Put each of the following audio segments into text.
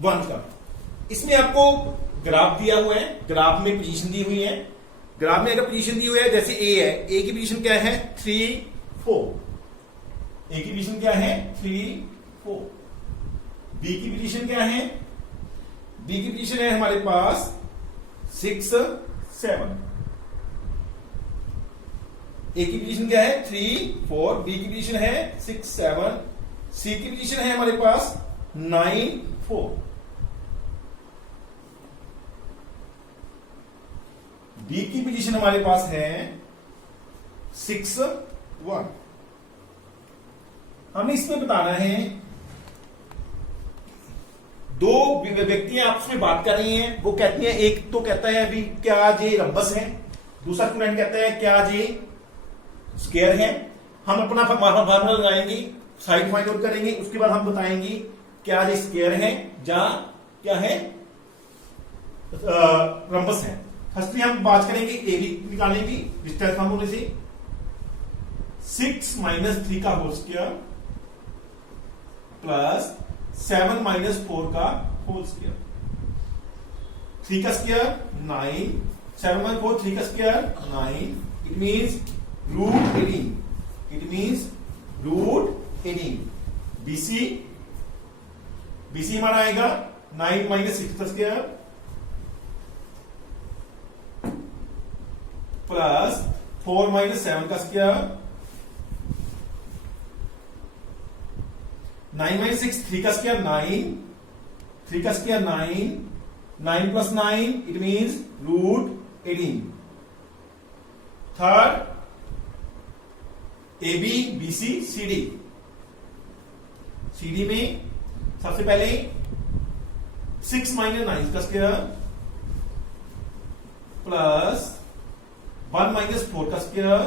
One का। इसमें आपको ग्राफ दिया हुआ है, ग्राफ में पोजीशन दी हुई है। ग्राफ में अगर पोजीशन दी हुई है, जैसे ए है, ए की पोजीशन क्या है 3 4, ए की पोजीशन क्या है 3 4। बी की पोजीशन क्या है, बी की पोजीशन है हमारे पास 6 7। ए की पोजीशन क्या है 3 4, बी की पोजीशन है 6 7, सी की पोजीशन है हमारे पास 9 4। डी की पोजीशन हमारे पास है 6 1। हमें इसमें बताना है, दो व्यक्ति आपस में बात कर रही हैं। वो कहती हैं, एक तो कहता है अभी क्या ये रंबस है, दूसरा स्टूडेंट कहता है क्या ये स्क्वायर है। हम अपना फार्मूला लगाएंगे, साइड फाइंड आउट करेंगे, उसके बाद हम बताएंगे क्या ये स्क्वायर है या क्या है रंबस है। फर्स्टली हम बात करेंगे एबी निकालेंगे डिस्टेंस फार्मूले से। 6 - 3 का होल स्क्वायर प्लस 7 - 4 का होल स्क्वायर। 3 का स्क्वायर 9, 7 - 4 3 का square 9। It means root 18। It means root 18। BC हमारा आएगा 9 - 6 का स्क्वायर प्लस 4 - 7 का स्क्वायर। 9 - 6 3 का स्क्वायर 9, 3 का square 9, 9 + 9 it means root 18। Third AB BC CD। CD में सबसे पहले 6 - 9 का स्क्वायर प्लस 1 - 4 का स्क्वायर।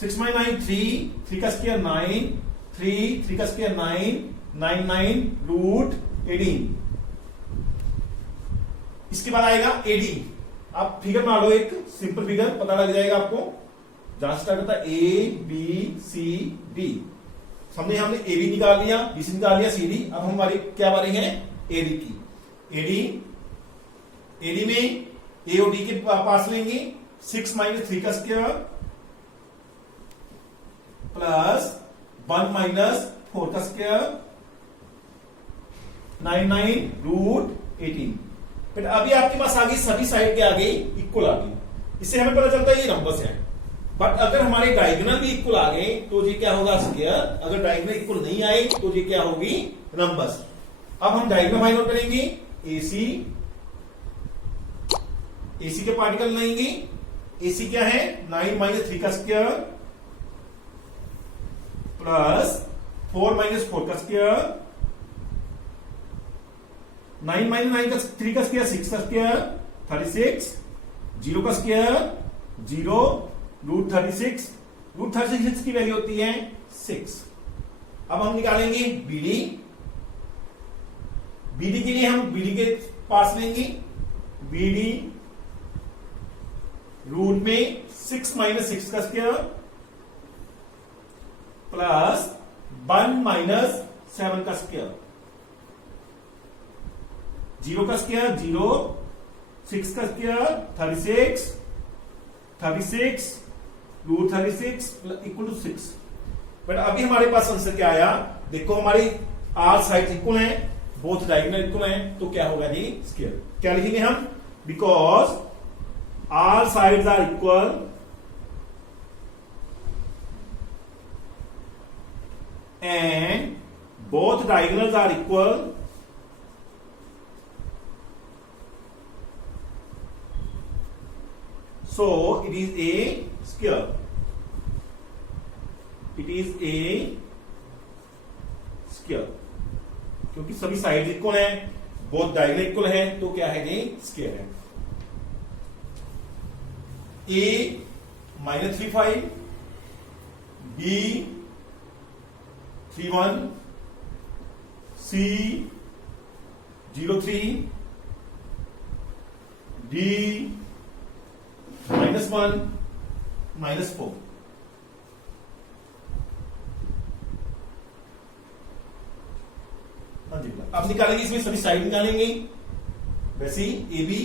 6 - 9 3 का स्क्वायर 9, 3 का स्क्वायर 9, 9 9 रूट 18। इसके बाद आएगा AD। आप फिगर बना लो, एक सिंपल फिगर पता लग जाएगा आपको। जहां स्टार्ट होता है ABCD। हमने AB निकाल लिया, BC निकाल लिया, CD। अब हमारी क्या बारी है AD की। AD में A और D के पास लेंगे। 6 - 3 का स्क्वायर प्लस 1 - 4 का स्क्वायर 9 9 रूट 18। बट अभी आपके पास आ गई, सभी साइड के आगे इक्वल आ गई। इससे हमें पता चलता है ये रंबस है। बट अगर हमारे डायगोनल भी इक्वल आ गए तो ये क्या होगा स्क्वायर। अगर डायगोनल इक्वल नहीं आए तो ये क्या होगी रंबस। अब हम डायगोनल फाइंड आउट करेंगे। AC के पार्टिकल लेंगे। AC क्या है 9 - 3 का स्क्वायर प्लस 4 - 4 का स्क्वायर। 9 - 9 का 3 का स्क्वायर 6 का स्क्वायर 36। 0 का स्क्वायर 0 रूट 36। रूट 36 की वैल्यू होती है 6। अब हम निकालेंगे BD। BD के लिए हम BD के पास लेंगे। BD रूट में 6 - 6 का स्क्वायर प्लस 1 - 7 का स्क्वायर। 0 का स्क्वायर 0, 6 का square 36, 36 root 36 equal to 6। But अभी हमारे पास आंसर क्या आया, देखो हमारी आर साइड इक्वल है, बोथ डायगोनल इक्वल है, तो क्या होगा जी स्क्वायर। क्या लिखेंगे हम, because are sides are equal and both diagonals are equal, so it is a square. It is a square क्योंकि सभी साइड इक्वल हैं, बोथ डायगोनल इक्वल हैं, तो क्या है ये स्क्वायर है। A -35, B 31, C 03, D -1 -4। Perpendicular. अब निकालेंगे इसमें सभी साइड निकालेंगे, वैसे ही ए बी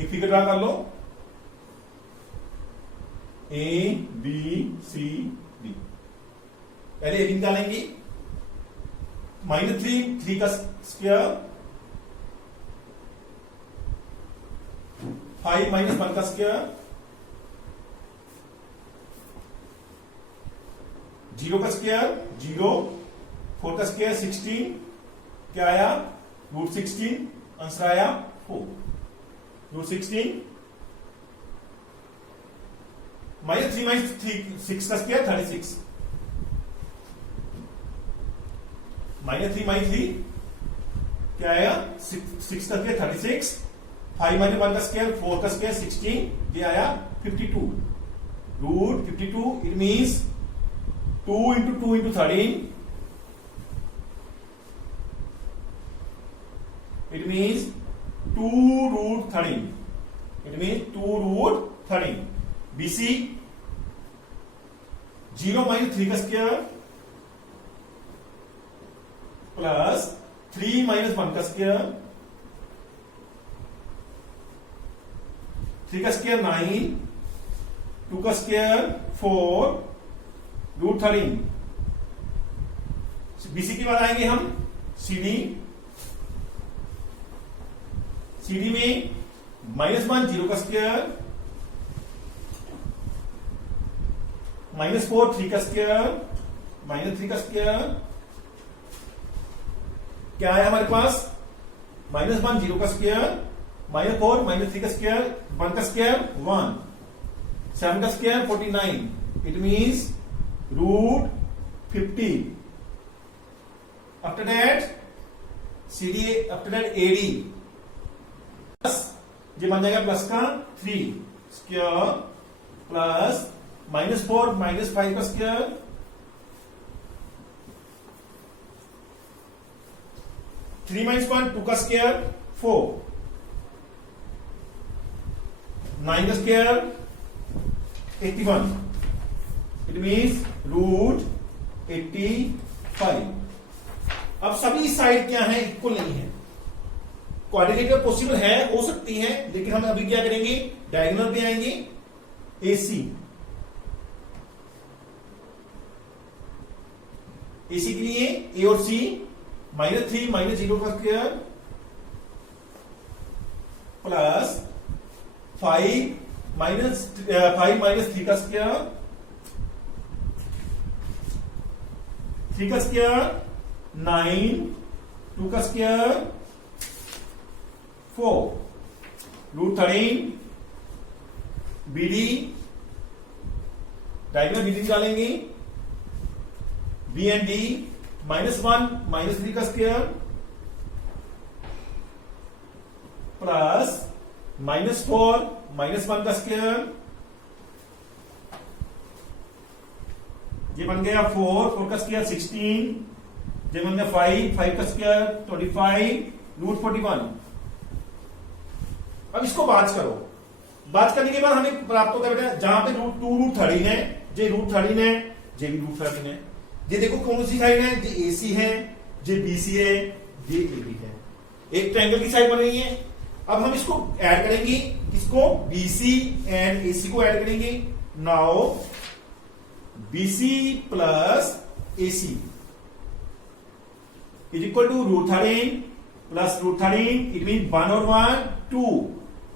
एक फिगर ड्रा कर लो, ए बी सी डी। पहले ए बी निकालेंगे, -3 3 का स्क्वायर, 5 - 1 का स्क्वायर, 0 का स्क्वायर 0, 4 का स्क्वायर 16, क्या आया √16, आंसर आया 4। √16 -3 - 3 6 का स्क्वायर 36, -3 - 3 क्या आया 6 का स्क्वायर 36, 5 - 1 का स्क्वायर 4 का स्क्वायर 16, ये आया 52। √52 it means 2 × 2 × 13, it means 2√13, it means 2√13। BC 0 - 3 का स्क्वायर प्लस 3 - 1 का स्क्वायर, 3 का स्क्वायर 9, 2 का स्क्वायर 4, √13। BC के बाद आएंगे हम CD, CD में -1 0 का स्क्वायर, -4 3 का स्क्वायर, -3 का स्क्वायर, क्या है हमारे पास -1 0 का स्क्वायर, -4 -3 का स्क्वायर, 1 का स्क्वायर 1, 7 का square 49, it means √50। After that CD, after that AD, plus ये बन जाएगा प्लस का 3 स्क्वायर प्लस -4 -5 का स्क्वायर, 3 - 1 2 का स्क्वायर 4, 9 का स्क्वायर 81, इट मीन्स √85। अब सभी साइड क्या है इक्वल नहीं है, क्वाड्रिलेटरल पॉसिबल है, हो सकती है, लेकिन हम अभी क्या करेंगे डायगोनल पे आएंगे। AC के लिए A और C -3 - 0 का स्क्वायर प्लस 5 - 3 का स्क्वायर, 3 का स्क्वायर 9, 2 का स्क्वायर 4, √13। BD डायगोनल BD निकालेंगे, B and D -1 -3 का स्क्वायर प्लस -4 -1 का स्क्वायर, ये बन गया 4 का स्क्वायर 16, ये बन गया 5 का स्क्वायर 25, √41। अब इसको बात करो, बात करने के बाद हमें प्राप्त होता है बेटा जहां पे √2 √13 है, जे √13 है, जे भी √13 है। ये देखो कौन सी साइड है, जे AC है, जे BC है, जे AB है, एक ट्रायंगल की साइड बन रही है। अब हम इसको ऐड करेंगे, इसको BC एंड AC को ऐड करेंगे। Now BC plus AC is equal to √13 plus √13, it mean 1 और 1 2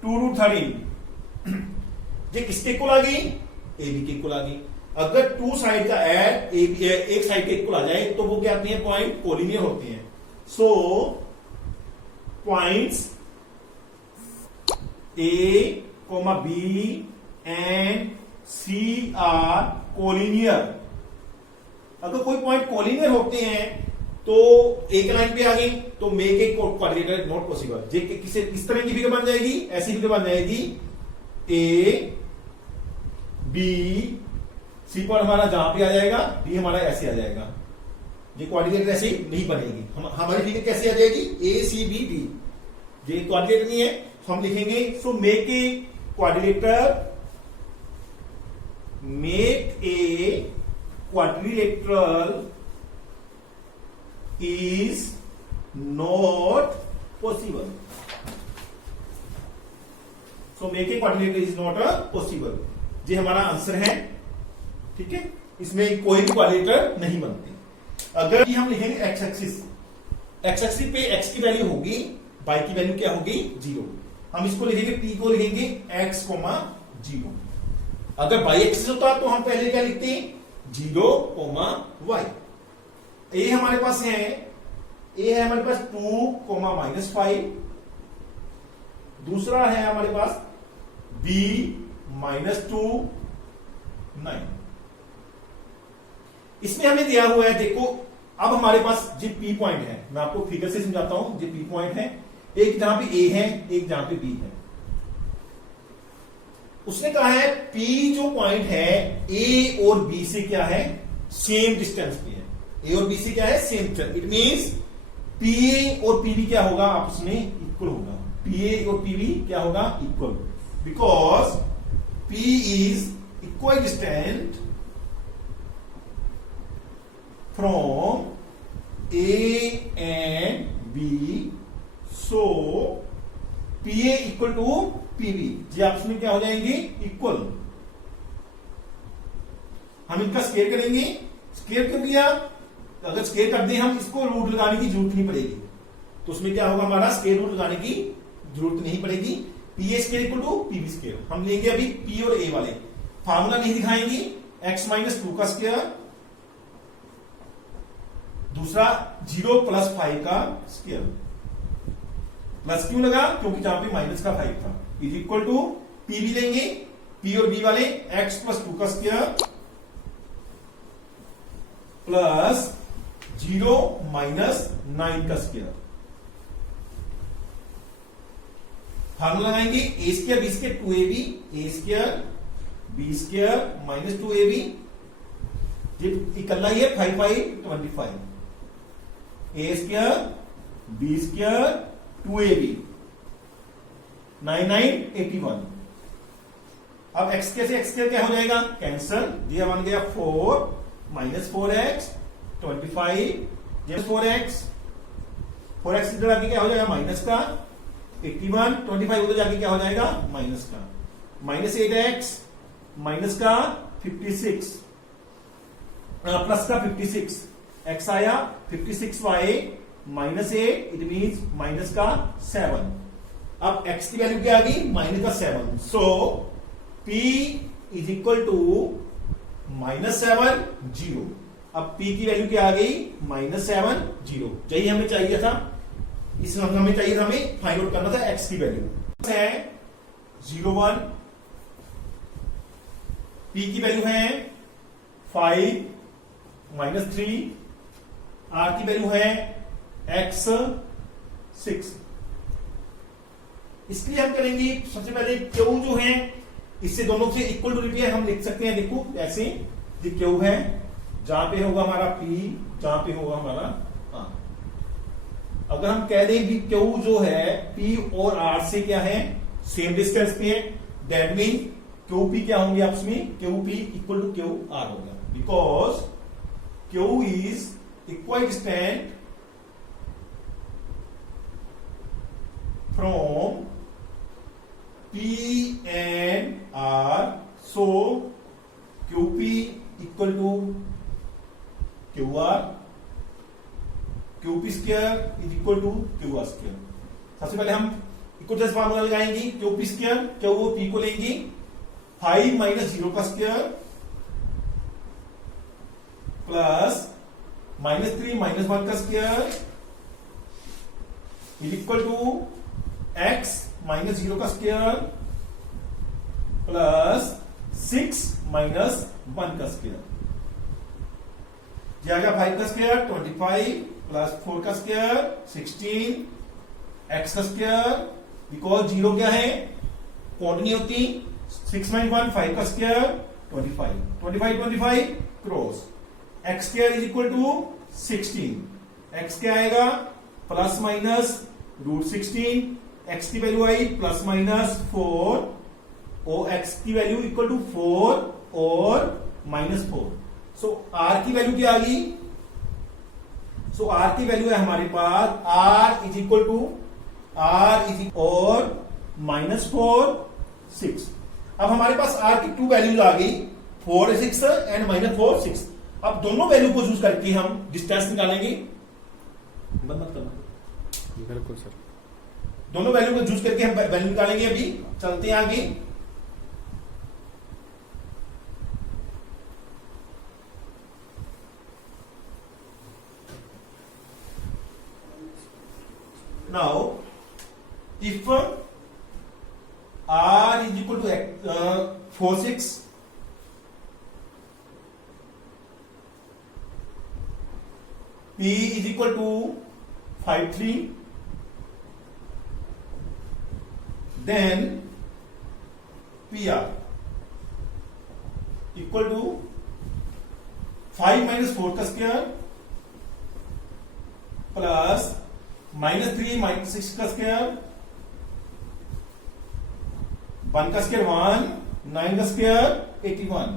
√13। ये किसके इक्वल आ गई, AB के इक्वल आ गई। अगर 2 साइड का ऐड एक साइड के इक्वल आ जाए तो वो क्या आती है, पॉइंट कोलिनियर होते हैं। So points A, B and C are collinear. अगर कोई पॉइंट कोलिनियर होते हैं तो एक लाइन पे आ गई तो make a quadrilateral not possible. जे किसे किस तरह की फिगर बन जाएगी, ऐसी फिगर बन जाएगी A B C पर हमारा जहां पे आ जाएगा, D हमारा ऐसे आ जाएगा। ये क्वाड्रिलेटर ऐसे नहीं बनेगी, हमारी फिगर कैसे आ जाएगी A C B D। ये क्वाड्रिलेटर नहीं है तो हम लिखेंगे so make a quadrilateral, make a quadrilateral is not possible. So make a quadrilateral is not possible. ये हमारा आंसर है। ठीक है, इसमें कोई भी क्वाड्रिलेटर नहीं बनते। अगर हम लिखेंगे एक्स एक्सिस, एक्स एक्सिस पे एक्स की वैल्यू होगी, वाई की वैल्यू क्या होगी 0। हम इसको लिखेंगे, पी को लिखेंगे x, 0। अगर वाई एक्सिस होता तो हम पहले क्या लिखते हैं 0, y। ए हमारे पास है, ए है हमारे पास 2, -5। दूसरा है हमारे पास b, -2, 9। इसमें हमें दिया हुआ है, देखो अब हमारे पास जो पी पॉइंट है, मैं आपको फिगर से समझाता हूं। जो पी पॉइंट है, एक जहां पे ए है, एक जहां पे बी है। उसने कहा है पी जो पॉइंट है ए और बी से क्या है, सेम डिस्टेंस पे है। ए और बी से क्या है, same distance. It means P और पीबी क्या होगा, आपस में इक्वल होगा। पीए और पीबी क्या होगा, equal, because P is equal distant from A and B, so PA equal to PB. जी आपस में क्या हो जाएंगे, इक्वल। हम इनका स्केयर करेंगे। स्केयर क्यों किया, अगर स्केयर कर दें हम, इसको रूट लगाने की जरूरत नहीं पड़ेगी। तो उसमें क्या होगा, हमारा स्केयर रूट लगाने की जरूरत नहीं पड़ेगी। PA square equal to PB square. हम लेंगे अभी पी और ए वाले, फार्मूला नहीं दिखाएंगे। x - 2 का स्केयर, दूसरा 0 + 5 का स्केयर। प्लस क्यों लगा, क्योंकि जहां पे माइनस का 5 था। इज इक्वल टू पीबी लेंगे, पी और बी वाले x + 2 का स्केयर प्लस 0 - 9 का स्केयर। फार्मूला लगाएंगे, ए स्केयर बी स्केयर 2ab, ए स्केयर बी स्केयर -2ab। ये इकल्ला ही है, 5 5 25। ए स्केयर बी स्केयर 2ab 9 9 81। अब x कैसे, x क्या हो जाएगा, कैंसल। ये बन गया 4 -4x 25, ये 4x इधर आके क्या हो जाएगा, माइनस का 81, 25 उधर जाके क्या हो जाएगा, माइनस का -8x माइनस का 56 प्लस का 56। x आया 56y -8, इट मीन्स माइनस का 7। अब x की वैल्यू क्या आ गई, -7। सो p इज इक्वल टू -7 0। अब p की वैल्यू क्या आ गई, -7 0। यही हमें चाहिए था, इस हमें चाहिए था, हमें फाइंड आउट करना था x की वैल्यू है 0 1। p की वैल्यू है 5 -3, r की वैल्यू है x 6। इसलिए हम करेंगे सबसे पहले q जो है, इससे दोनों से इक्वल टू रिपेयर हम लिख सकते हैं। देखो ऐसे, ये q है, जहां पे होगा हमारा p, जहां पे होगा हमारा r। अगर हम कह दें कि q जो है p और r से क्या है, सेम डिस्टेंस पे है, दैट मीन QP क्या होंगे आपस में, QP इक्वल टू QR होगा, because Q is equal distant from P and R, so QP equal to QR, QP square is equal to QR square. सबसे पहले हम इक्वल फार्मूला लगाएंगे, QP स्क्वायर, QP को लेंगे 5 - 0 का स्क्वायर प्लस -3 - 1 का square is equal to x -0 का square plus 6 - 1 का स्क्वायर। ये आ गया 5 का स्क्वायर 25 प्लस 4 का स्क्वायर 16, x का स्क्वायर, बिकॉज 0 क्या है, कौंट नहीं होती। 6 - 1 5 का square 25, 25 cross, x square is equal to 16। x क्या आएगा, प्लस माइनस √16। x की वैल्यू आई ±4, और x की वैल्यू इक्वल टू 4 और -4। सो r की वैल्यू क्या आ गई, सो आर की वैल्यू है हमारे पास आर इज इक्वल टू और -4 6। अब हमारे पास आर की 2 वैल्यूज आ गई 4 6 एंड -4 6। अब दोनों वैल्यू को यूज करके हम डिस्टेंस निकालेंगे। बंद मत करना। बिल्कुल सर। दोनों वैल्यू को यूज करके हम वैल्यू निकालेंगे। अभी चलते हैं आगे। Now, if r is equal to 4 6, p is equal to 5 3, then pr equal to 5 minus 4 का स्क्वायर प्लस -3 -6 का स्क्वायर 1 का स्क्वायर 1 9 का स्क्वायर 81।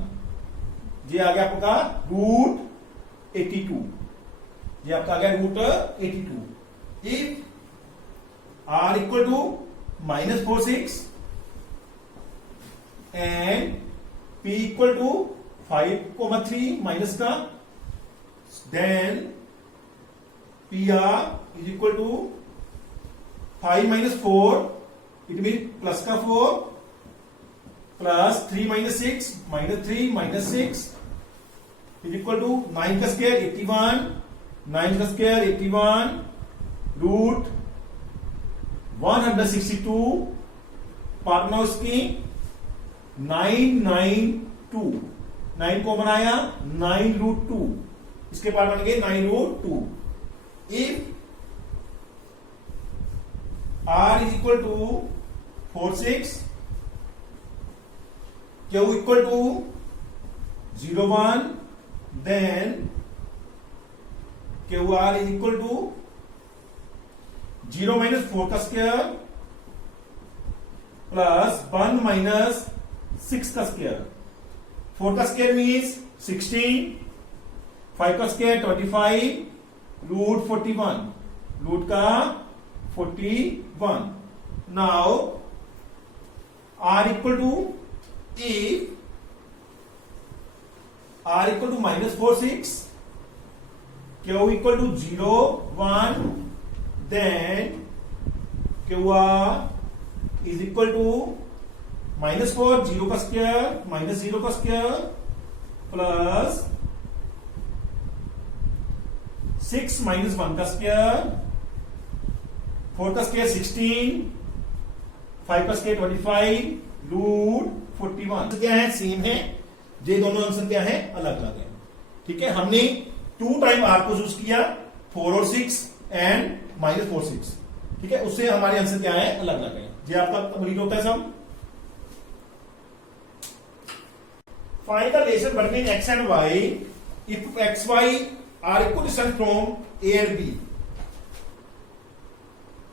ये आ गया आपका रूट 82। ये आपका आ गया root 82। If r equal to -4 6 and p equal to 5 3 minus का, then PR is equal to 5 minus 4, it means plus का 4 plus 3 minus 6 minus 3 minus 6 is equal to 9 का स्क्वायर 81, 9 का स्क्वायर 81 रूट 162 पार्ट में उसकी 992 9 को बनाया 9 रूट 2, इसके part बन गए 9 root 2। If r is equal to 4 6, q equal to 0 1, then qr is equal to 0 minus 4 का स्क्वायर प्लस 1 minus 6 का स्क्वायर। 4 का स्क्वायर मीन्स 16, 5 का स्क्वायर 25 रूट 41, रूट का 41। Now r equal to if r equal to -4 6, q equal to 0 1, then qr is equal to -4 0 का square -0 का square plus 6 minus 1 का square, 4 का square 16, 5 का square 25 root 41। क्या है? सेम है। ये दोनों आंसर क्या है? अलग अलग है। ठीक है, हमने 2 टाइम r को यूज किया 4 और 6 एंड -4 6। ठीक है, उससे हमारे आंसर क्या है? अलग अलग है। ये आपका कंप्लीट होता है सब। Find the relation between x and y if x y are equal distance from A and B.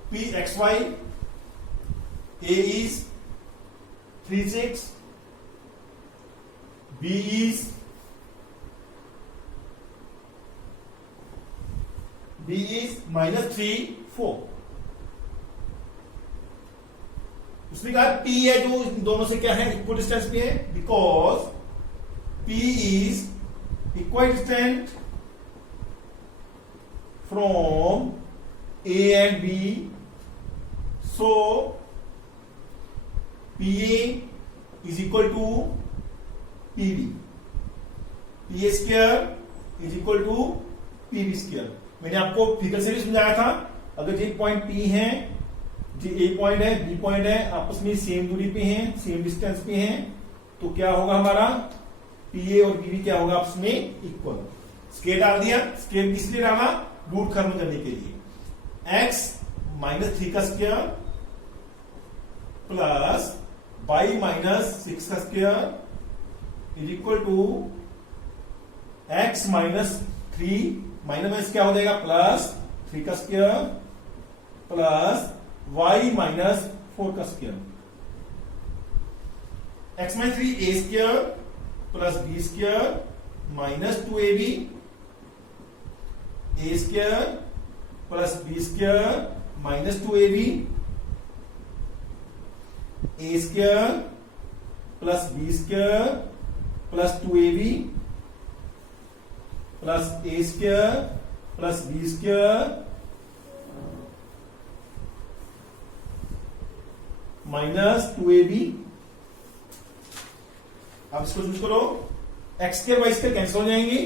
P x y, A is 3 6, B is -3 4। उसने कहा P है जो इन दोनों से क्या है? इक्वल डिस्टेंस पे है, because P is equal distant from A and B, so PA is equal to PB, PA square is equal to PB square। मैंने आपको फिगर से भी समझाया था, अगर ये पॉइंट P है, ये A पॉइंट है, B पॉइंट है, आपस में सेम दूरी पे हैं, सेम डिस्टेंस पे हैं, तो क्या होगा हमारा PA और PB क्या होगा आपस में? इक्वल। स्केल डाल दिया। स्केल किस लिए डाला? रूट खत्म करने के लिए। x -3 का स्क्वायर प्लस y -6 का square is equal to x -3 minus क्या हो जाएगा? +3 का स्क्वायर प्लस y -4 का square. x -3 a square plus b square -2ab a square plus B square minus 2ab, A square plus B square plus 2ab plus A square plus B square minus 2ab। अब इसको choose करो, X square Y square cancel हो जाएंगे,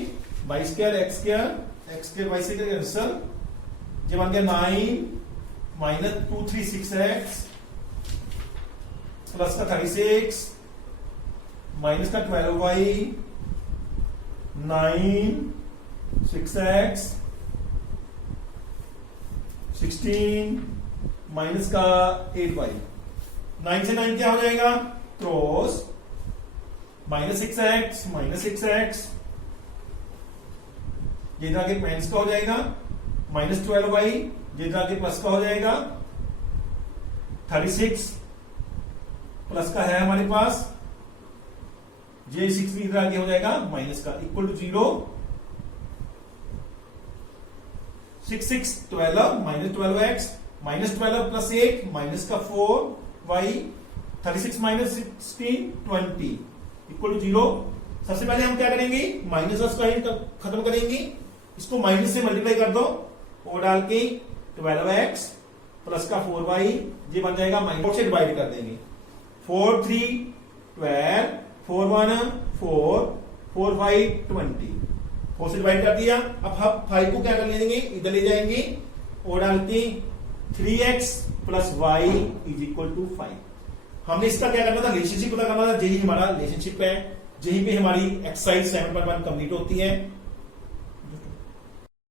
Y square X square Y square cancel, ये बन गया 9 minus 2 3 6x plus का 36 minus का 12y 9 6x 16 माइनस का 8y। 9 से 9 क्या हो जाएगा, क्रॉस माइनस 6x ये इधर आगे माइनस का हो जाएगा, माइनस 12y ये इधर आगे प्लस का हो जाएगा, 36 प्लस का है हमारे पास, ये 6 इधर आगे हो जाएगा माइनस का, equal to 0 6 6 12 minus 12x minus 12 plus 8 minus का 4y 36 माइनस 16 20 इक्वल टू 0। सबसे पहले हम क्या करेंगे, माइनस का साइन खत्म करेंगे, इसको माइनस से मल्टीप्लाई कर दो और डाल के 12x प्लस का 4y ये बन जाएगा माइनस से डिवाइड कर देंगे, 4 3 12 4 1 4 4 5 20 4 से डिवाइड कर दिया। अब हम 5 को क्या कर लेंगे, इधर ले जाएंगे और डाल के 3x plus y is equal to 5। हमने इसका क्या करना था, रिलेशनशिप पता करना था, यही हमारा रिलेशनशिप है, यही पे हमारी एक्सरसाइज 7.1 कंप्लीट होती है।